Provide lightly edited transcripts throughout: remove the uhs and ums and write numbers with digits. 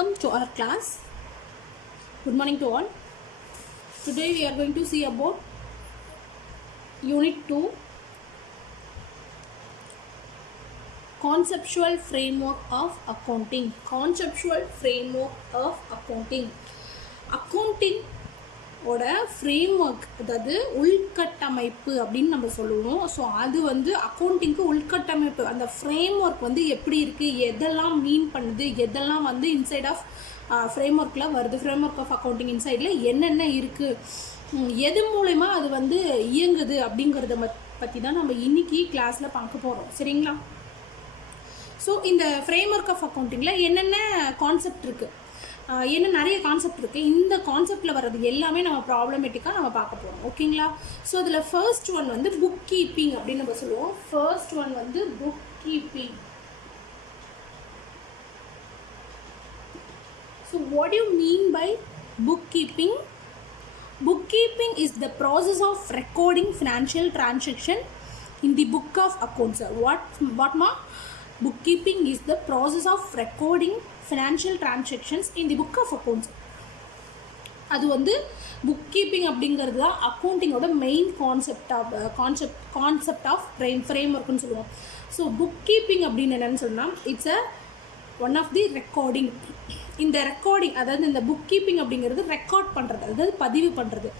Welcome to our class. Good morning to all. Today we are going to see about Unit 2, Conceptual Framework of Accounting. Conceptual Framework of Accounting. Accounting ஓட framework, அதாவது உள்கட்டமைப்பு அப்படின்னு நம்ம சொல்லுவோம். So அது வந்து அக்கௌண்டிங்க்கு உள்கட்டமைப்பு, அந்த ஃப்ரேம்ஒர்க் வந்து எப்படி இருக்குது, எதெல்லாம் மீன் பண்ணுது, எதெல்லாம் வந்து இன்சைட் ஆஃப் ஃப்ரேம்ஒர்க்கில் வருது, ஃப்ரேம்ஒர்க் ஆஃப் அக்கௌண்டிங் இன்சைடில் என்னென்ன இருக்குது, எது மூலமா அது வந்து இயங்குது அப்படிங்கிறத பற்றி தான் நம்ம இன்றைக்கி கிளாஸில் பார்க்க போகிறோம். சரிங்களா? ஸோ இந்த ஃப்ரேம்ஒர்க் ஆஃப் அக்கௌண்டிங்கில் என்னென்ன கான்செப்ட் இருக்குது, என்ன நிறைய கான்செப்ட் இருக்குது. இந்த கான்செப்டில் வர்றது எல்லாமே நம்ம ப்ராப்ளமேட்டிக்காக நம்ம பார்க்க போகிறோம். ஓகேங்களா? ஸோ அதில் ஃபர்ஸ்ட் ஒன் வந்து புக் கீப்பிங் அப்படின்னு நம்ம சொல்லுவோம். ஃபர்ஸ்ட் ஒன் வந்து book keeping. So what you mean by book keeping? Bookkeeping is the process of recording financial transaction in the book of accounts. What ma? Bookkeeping is the process of recording financial transactions in the book of accounts. அது வந்து book keeping அப்படிங்கிறது தான் அக்கௌண்டிங்கோட main concept of ஃப்ரேம்ஒர்க்னு சொல்லுவோம். So book keeping அப்படின்னு என்னென்னு சொன்னால் it's one of the recording. இந்த ரெக்கார்டிங், அதாவது இந்த புக் கீப்பிங் அப்படிங்கிறது ரெக்கார்ட் பண்ணுறது, அதாவது பதிவு பண்ணுறது.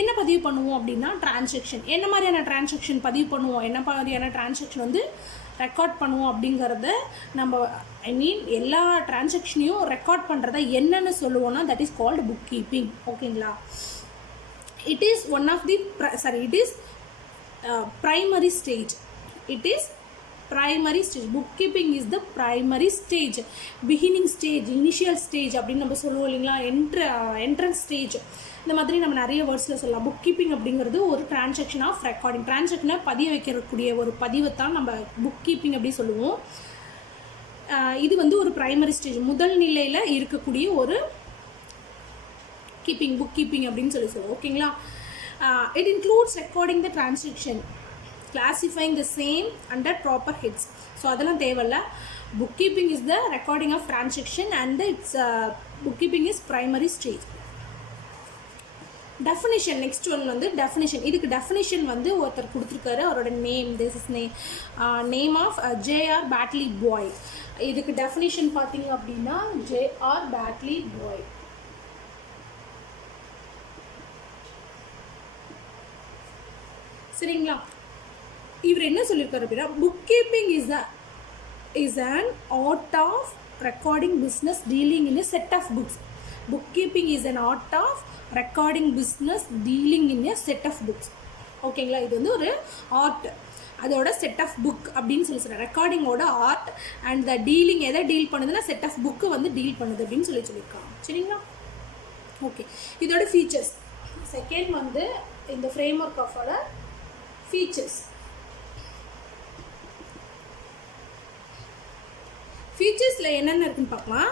என்ன பதிவு பண்ணுவோம் அப்படின்னா டிரான்சாக்ஷன், என்ன மாதிரியான டிரான்சாக்ஷன் பதிவு பண்ணுவோம், என்ன மாதிரியான டிரான்சாக்ஷன் வந்து ரெக்கார்ட் பண்ணுவோம் அப்படிங்கிறத நம்ம எல்லா டிரான்சாக்ஷனையும் ரெக்கார்ட் பண்ணுறத என்னென்னு சொல்லுவோம்னா that is called book keeping. ஓகேங்களா? It is one of the it is primary stage. It is primary stage. Bookkeeping is the primary stage, beginning stage, initial stage அப்படின்னு நம்ம சொல்லுவோம் இல்லைங்களா? என்ட்ரன்ஸ் ஸ்டேஜ், இந்த மாதிரி நம்ம நிறைய வேர்ட்ஸில் சொல்லலாம். புக் கீப்பிங் அப்படிங்கிறது ஒரு டிரான்சாக்ஷன் ஆஃப் ரெக்கார்டிங், டிரான்சாக்ஷனை பதிய வைக்கக்கூடிய ஒரு பதிவை தான் நம்ம புக் கீப்பிங் அப்படி சொல்லுவோம். இது வந்து ஒரு பிரைமரி ஸ்டேஜ், முதல் நிலையில் இருக்கக்கூடிய ஒரு கீப்பிங், புக் கீப்பிங் அப்படின்னு சொல்லுவோம். ஓகேங்களா? It includes recording the transaction, classifying the same under proper heads. So அதெல்லாம் தேவையில்ல. bookkeeping is the recording of transaction and its bookkeeping is primary stage. definition, next one வந்து definition. இதுக்கு definition வந்து ஒருத்தர் கொடுத்துருக்காரு, அவரோட name, this is name of J.R. Batley Boy. இதுக்கு definition பார்த்தீங்க அப்படின்னா J.R. Batley Boy. சரிங்களா? இவர் என்ன சொல்லியிருக்காரு அப்படின்னா, book keeping is an art of recording business dealing in a set of books. Bookkeeping is an art of recording business dealing in a set of books. ஓகேங்களா? இது வந்து ஒரு ஆர்ட், அதோட செட் ஆஃப் புக் அப்படின்னு சொல்லியிருக்காங்க. ரெக்கார்டிங்கோட art and the dealing எதை deal பண்ணுதுன்னா set of book வந்து டீல் பண்ணுது அப்படின்னு சொல்லியிருக்காங்க. சரிங்களா? ஓகே, இதோட ஃபீச்சர்ஸ். செகண்ட் வந்து இந்த ஃப்ரேம்ஒர்க் ஆஃபோட ஃபீச்சர்ஸ். ஃபீச்சர்ஸில் என்னென்ன இருக்குன்னு பார்க்கலாம்.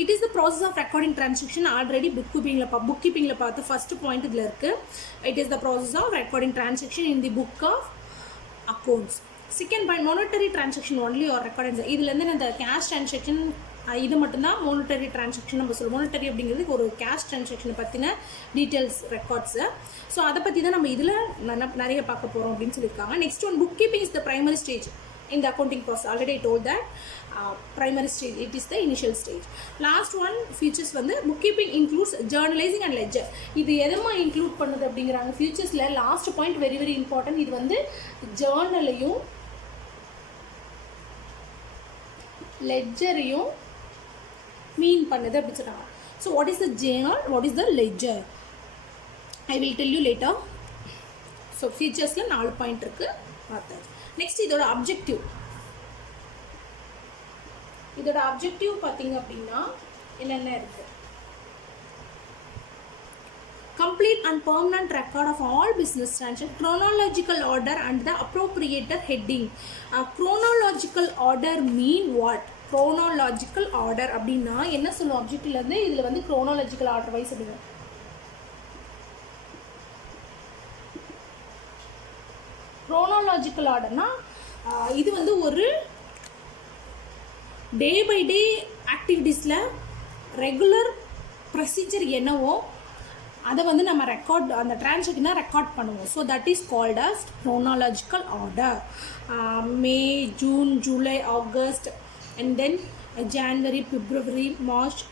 It is the process of recording transaction. Already book கீப்பிங்கில் பார்த்து ஃபர்ஸ்ட் பாயிண்ட் இதில் இருக்குது. It is the process of recording transaction in the book of accounts. Second point monetary transaction only are record. இதுலேருந்து இந்த cash transaction இது மட்டும்தான் monetary transaction நம்ம சொல்லுவோம். மானிட்டரி அப்படிங்கிறது ஒரு கேஷ் டிரான்சாக்ஷனை பற்றின டீட்டெயில்ஸ், ரெக்கார்ட்ஸு. ஸோ அதை பற்றி தான் நம்ம இதில் நிறைய பார்க்க போகிறோம் அப்படின்னு சொல்லியிருக்காங்க. Next one, book keeping is the primary stage in the accounting process. Already I told that primary stage, it is the initial stage. Last one features வந்து bookkeeping includes journalizing and ledger. இது எதமா include பண்ணுது அப்படிங்கிறாங்க featuresல. Last point very very important. இது வந்து ஜேர்னலையும் லெட்ஜரையும் mean பண்ணுது அப்படின்னு சொல்றாங்க. So what is the journal, what is the ledger, I will tell you later. So ஃபீச்சர்ஸில் 4 பாயிண்ட் இருக்குது, பார்த்தேன். நெக்ஸ்ட் இதோட அப்ஜெக்டிவ். இதோட அப்ஜெக்டிவ் பார்த்தீங்க அப்படின்னா என்னென்ன இருக்கு? complete and permanent record of all business transactions, chronological order and the appropriator heading. Chronological order mean what? Chronological order அப்படின்னா என்ன சொல்லுவோம்? அப்ஜெக்டிவ்ல இருந்து இதில் வந்து chronological order வைஸ் அப்படின்னா chronological orderனா இது வந்து ஒரு டே பை டே ஆக்டிவிட்டீஸில் ரெகுலர் ப்ரொசீஜர் என்னவோ அதை வந்து நம்ம ரெக்கார்ட், அந்த டிரான்சாக்ஷனை ரெக்கார்ட் பண்ணுவோம். So that is called as chronological order. May, June, July, August and then January, February, March,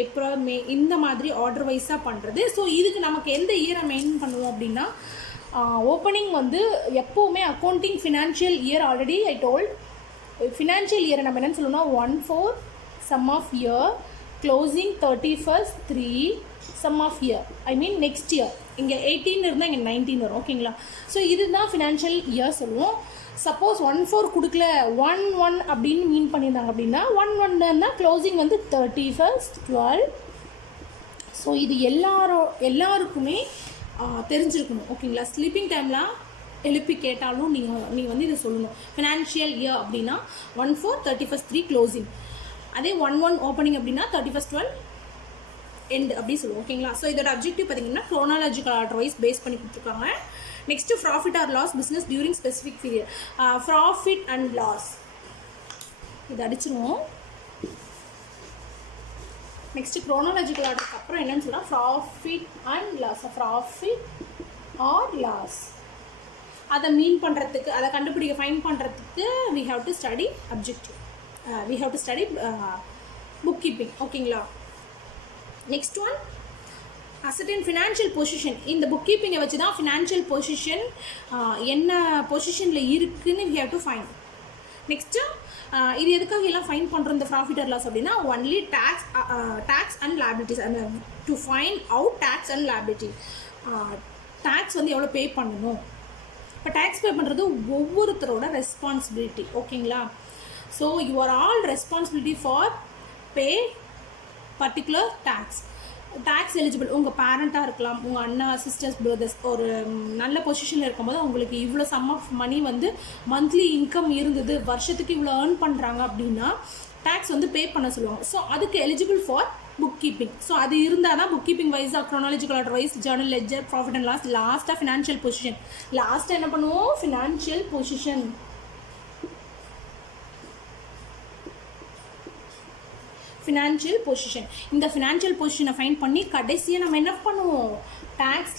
April, May, இந்த மாதிரி ஆர்டர் வைஸாக பண்ணுறது. ஸோ இதுக்கு நமக்கு எந்த இயரை மெயின்டைன் பண்ணுவோம் அப்படின்னா, ஓப்பனிங் வந்து எப்போவுமே accounting financial year, already I told, financial இயரை நம்ம என்னென்னு சொல்லணும்னா 1/4 sum of year, closing 31st 3 sum of year, I mean next year. இங்கே 18 இருந்தால் இங்கே 19 வரும். ஓகேங்களா? ஸோ இதுதான் ஃபினான்ஷியல் இயர் சொல்லுவோம். சப்போஸ் 1/4 கொடுக்கல 1/1 அப்படின்னு மீன் பண்ணியிருந்தாங்க அப்படின்னா 1/1 க்ளோசிங் வந்து 31st 12. ஸோ இது எல்லாருக்குமே தெரிஞ்சிருக்கணும். ஓகேங்களா? ஸ்லீப்பிங் டைம்லாம் எழுப்பி கேட்டாலும் நீங்கள் வந்து இதை சொல்லணும். ஃபினான்ஷியல் இயர் அப்படின்னா 1/4 31st 3 க்ளோசிங். அதே 1/1 ஓப்பனிங் அப்படின்னா 31st 12 எண்ட் அப்படி சொல்லுவோம். ஓகேங்களா? ஸோ இதோட அப்ஜெக்டிவ் பார்த்தீங்கன்னா க்ரோனாலஜிக்கல் ஆர்டர் வைஸ் பேஸ் பண்ணி கொடுத்துருக்காங்க. Next profit or loss business during specific period. Profit and loss இது அடிச்சிருவோம். நெக்ஸ்ட்டு க்ரோனாலஜிக்கல் ஆர்டருக்கு அப்புறம் என்னன்னு சொன்னால் profit and loss. Profit or loss அதை மீன் பண்ணுறதுக்கு, அதை கண்டுபிடிக்க, ஃபைன் பண்ணுறதுக்கு we have to study objective, we have to study book keeping. ஓகேங்களா? Next one ascertain financial position. இந்த புக் கீப்பிங்கை வச்சு தான் ஃபினான்ஷியல் பொசிஷன் என்ன பொசிஷனில் இருக்குதுன்னு we have to find. Next இது எதுக்காக எல்லாம் ஃபைன் பண்ணுறோம் இந்த ப்ராஃபிட் ஆர் லாஸ் அப்படின்னா ஒன்லி டேக்ஸ் அண்ட் லைபிலிட்டிஸ், அந்த to find out tax and liability. Tax வந்து எவ்வளோ பே பண்ணணும். இப்போ டேக்ஸ் பே பண்ணுறது ஒவ்வொருத்தரோட ரெஸ்பான்சிபிலிட்டி. ஓகேங்களா? So you are all responsibility for pay particular tax eligible. உங்கள் பேரண்ட்டாக இருக்கலாம், உங்கள் அண்ணா, சிஸ்டர்ஸ், பிரதர்ஸ் ஒரு நல்ல பொசிஷனில் இருக்கும்போது உங்களுக்கு இவ்வளோ சம் ஆஃப் மணி வந்து மந்த்லி இன்கம் இருந்தது, வருஷத்துக்கு இவ்வளோ ஏர்ன் பண்ணுறாங்க அப்படின்னா டேக்ஸ் வந்து பே பண்ண சொல்லுவாங்க. ஸோ அதுக்கு eligible for book keeping. So அது இருந்தால் தான் புக் கீப்பிங் வைஸாக chronological order wise journal ledger profit and loss, லாஸ்ட்டாக ஃபினான்ஷியல் பொசிஷன். லாஸ்ட்டாக என்ன பண்ணுவோம்? Financial position. Financial position. இந்த ஃபினான்ஷியல் பொசிஷனை ஃபைன் பண்ணி கடைசியாக நம்ம என்ன பண்ணுவோம்? டேக்ஸ்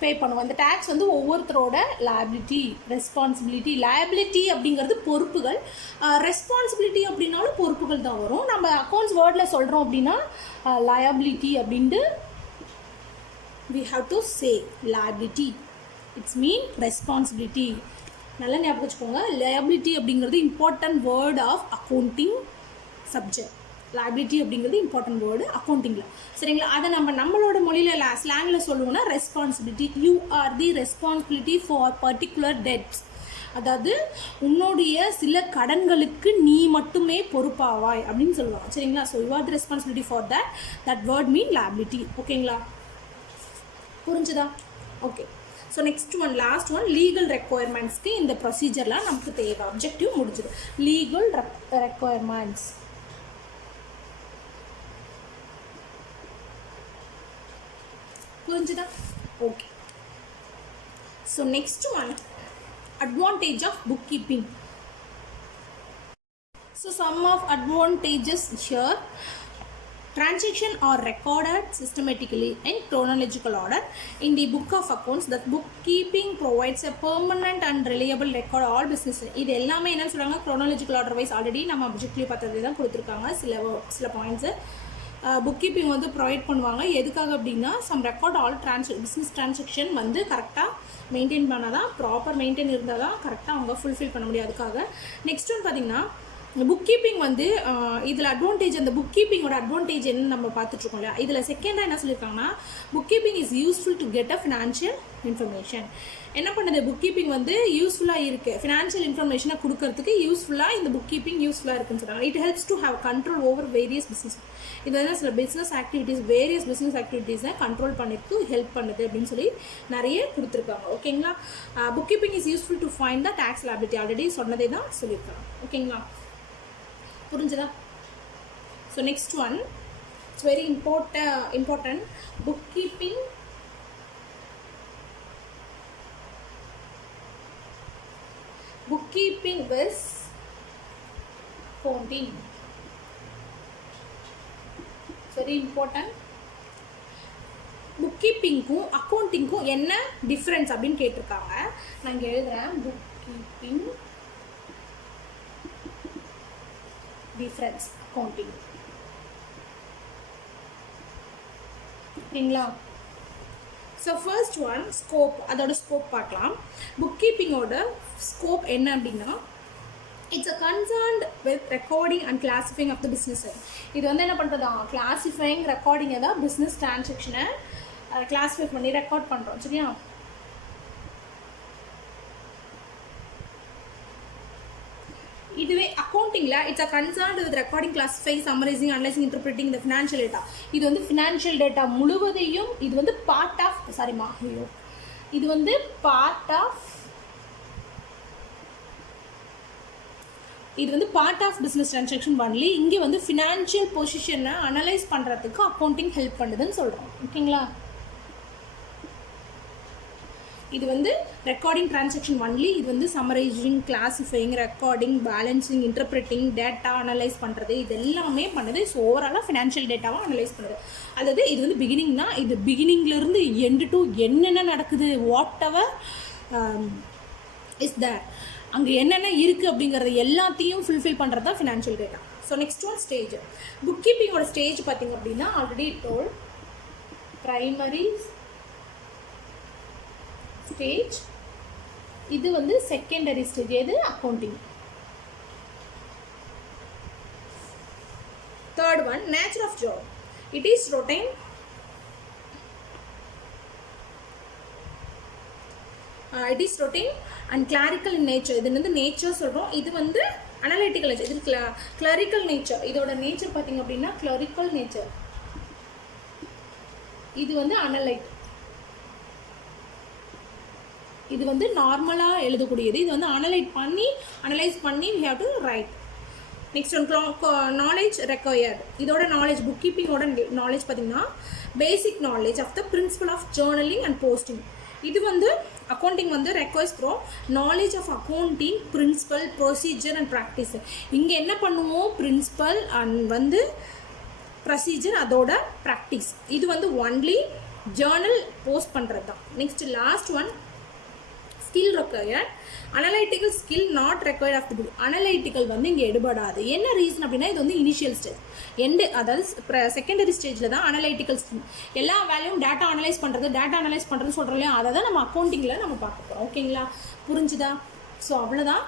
பே பண்ணுவோம். அந்த டேக்ஸ் வந்து ஒவ்வொருத்தரோட லைபிலிட்டி, ரெஸ்பான்சிபிலிட்டி. லைபிலிட்டி அப்படிங்கிறது பொறுப்புகள், ரெஸ்பான்சிபிலிட்டி அப்படின்னாலும் பொறுப்புகள் தான் வரும். நம்ம அக்கௌண்ட்ஸ் வேர்டில் சொல்கிறோம் அப்படின்னா லயபிலிட்டி அப்படின்ட்டு we have to say liability. It's mean responsibility. நல்லா ஞாபகம் வச்சுக்கோங்க. liability அப்படிங்கிறது important word of accounting subject. Liability அப்படிங்கிறது இம்பார்ட்டன்ட் வேர்டு அக்கௌண்டிங்கில். சரிங்களா? அதை நம்மளோட மொழியில் ஸ்லாங்கில் சொல்லுவோம்னா responsibility. You are the responsibility for particular debts. அதாவது உன்னுடைய சில கடன்களுக்கு நீ மட்டுமே பொறுப்பாவாய் அப்படின்னு சொல்லுவாங்க. சரிங்களா? So you are the responsibility for that word mean liability. ஓகேங்களா? புரிஞ்சுதா? Okay. So next one, last one, legal ரெக்குயர்மெண்ட்ஸ்க்கு இந்த ப்ரொசீஜர்லாம் நமக்கு தேவை. அப்ஜெக்டிவ் முடிஞ்சிடும். Legal requirements. புரிஞ்சுதா? Okay. So next one, advantage of bookkeeping. So some of advantages here. Transaction are recorded systematically in chronological order in the book of accounts. The bookkeeping provides a permanent and reliable record of all business. இது எல்லாமே என்ன சொல்றாங்க? chronological order wise already நம்ம அப்ஜெக்டிவ்ல பார்த்ததே தான் கொடுத்துருக்காங்க. சில points book keeping வந்து ப்ரொவைட் பண்ணுவாங்க. எதுக்காக அப்படின்னா some record all business transaction வந்து கரெக்டாக மெயின்டைன் பண்ணால் தான், ப்ராப்பர் மெயின்டைன் இருந்தால் தான் கரெக்டாக அவங்க ஃபுல்ஃபில் பண்ண முடியும். அதுக்காக நெக்ஸ்ட் ஒன் பார்த்திங்கன்னா புக் கீப்பிங் வந்து இதில் அட்வான்டேஜ், அந்த புக் கீப்பிங்கோட அட்வான்டேஜ் என்னன்னு நம்ம பார்த்துட்ருக்கோம் இல்லையா? இதில் செகண்டாக என்ன சொல்லியிருக்காங்கன்னா book keeping is useful to get a financial information. என்ன பண்ணுது? புக் கீப்பிங் வந்து யூஸ்ஃபுல்லாக இருக்குது, ஃபினான்ஷியல் இன்ஃபர்மேஷனை கொடுக்கறதுக்கு யூஸ்ஃபுல்லாக இந்த புக் கீப்பிங் யூஸ்ஃபுல்லாக இருக்குன்னு சொல்கிறாங்க. It helps to have control over various business. இது வந்து சில பிஸ்னஸ் ஆக்டிவிட்டீஸ், வேரியஸ் பிஸ்னஸ் ஆக்டிவிட்டீஸை கண்ட்ரோல் பண்ணிட்டு ஹெல்ப் பண்ணுது அப்படின்னு சொல்லி நிறைய கொடுத்துருக்காங்க. ஓகேங்களா? Book keeping is useful to find the tax liability. Already சொன்னதே தான் சொல்லியிருக்காங்க. ஓகேங்களா? புரிஞ்சுதா? So next one, it's very important. Book keeping with accounting. Very important. Book கீப்பிங்க்கும் அக்கௌண்டிங்க்கும் என்ன டிஃப்ரென்ஸ் அப்படின்னு கேட்டிருக்காங்க. நான் இங்கே எழுதுகிறேன். Book keeping difference, accounting. ஓகேங்களா? So first one scope. அதோட ஸ்கோப் பார்க்கலாம். புக் கீப்பிங்கோட ஸ்கோப் என்ன அப்படின்னா, it's a concerned with recording and classifying of the business. இது வந்து என்ன பண்ணுறதா, கிளாஸிஃபைங் ரெக்கார்டிங்கை தான் பிஸ்னஸ் டிரான்சாக்ஷனை கிளாஸிஃபை பண்ணி ரெக்கார்ட் பண்ணுறோம். சரியா? இதுவே அக்கௌண்டிங்கில் it's a concerned with recording, classify, summarising, analysing, interpreting இந்த ஃபினான்ஷியல் டேட்டா. இது வந்து ஃபினான்ஷியல் டேட்டா முழுவதையும் இது வந்து பார்ட் ஆஃப் இது வந்து part of business transaction only. இங்கே வந்து ஃபினான்ஷியல் பொசிஷனை அனலைஸ் பண்ணுறதுக்கு அக்கௌண்டிங் ஹெல்ப் பண்ணுதுன்னு சொல்கிறோம். ஓகேங்களா? இது வந்து ரெக்கார்டிங் டிரான்சாக்ஷன் ஒன்லி. இது வந்து summarising, classifying, recording, balancing, interpreting, data analyse பண்ணுறது, இது எல்லாமே பண்ணுது. ஸோ ஓவராலாக ஃபினான்ஷியல் டேட்டாவை அனலைஸ் பண்ணுது. அதாவது இது வந்து பிகினிங்னா, இது பிகினிங்லேருந்து எண்டு டு என்னென்ன நடக்குது, வாட் எவர் இஸ் தேர், அங்கே என்னென்ன இருக்குது அப்படிங்கிறது எல்லாத்தையும் ஃபுல்ஃபில் பண்ணுறது தான் financial data. So next one stage. Book கீப்பிங்கோட ஸ்டேஜ் பார்த்திங்க அப்படின்னா, ஆல்ரெடி டோல் ப்ரைமரி ஸ்டேஜ், இது வந்து செகண்டரி ஸ்டேஜ். எது? Accounting. Third one nature of job. It is routine, and clerical in nature. இது வந்து நேச்சர் சொல்கிறோம். இது வந்து அனலிட்டிக்கல் நேச்சர். இது கிளரிக்கல் நேச்சர். இதோட நேச்சர் பார்த்திங்க அப்படின்னா கிளரிக்கல் நேச்சர். இது வந்து அனலைட். இது வந்து நார்மலாக எழுதக்கூடியது. இது வந்து அனலைஸ் பண்ணி we have to write. Next one knowledge required. இதோட நாலேஜ், புக் கீப்பிங்கோட நாலேஜ் பார்த்திங்கன்னா basic knowledge of the principle of journaling and posting. இது வந்து அக்கௌண்டிங் வந்து requires pro knowledge of accounting principle, procedure and practice. இங்கே என்ன பண்ணுவோம், பிரின்சிபல் அண்ட் வந்து ப்ரொசீஜர், அதோட ப்ராக்டிஸ். இது வந்து ஒன்லி ஜேர்னல் போஸ்ட் பண்ணுறது தான். Next last one skill required. Analytical skill not required of the book. Analytical வந்து இங்கே எடுபடாது. என்ன ரீசன் அப்படின்னா, இது வந்து இனிஷியல் ஸ்டேஜ், அதாவது செகண்டரி ஸ்டேஜில் தான் அனலைட்டிக்கல் ஸ்கில். எல்லா வேலையும் டேட்டா அனலைஸ் பண்ணுறதுன்னு சொல்கிறோம் இல்லையா, அதை தான் நம்ம அக்கௌண்டிங்கில் நம்ம பார்க்க போகிறோம். ஓகேங்களா? புரிஞ்சுதா? ஸோ அவ்வளோதான்,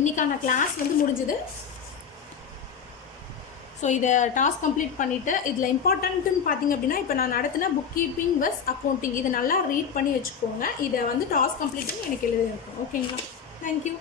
இன்றைக்கான கிளாஸ் வந்து முடிஞ்சுது. ஸோ இதை டாஸ்க் கம்ப்ளீட் பண்ணிவிட்டு, இதில் இம்பார்ட்டன்ட்டுன்னு பார்த்திங்க அப்படின்னா, இப்போ நான் நடத்தின புக் கீப்பிங் வஸ் அக்கௌண்டிங், இதை நல்லா ரீட் பண்ணி வச்சுக்கோங்க. இதை வந்து டாஸ்க் கம்ப்ளீட் பண்ணி எனக்கு எழுதியிருக்கோம். ஓகேங்களா? தேங்க்யூ.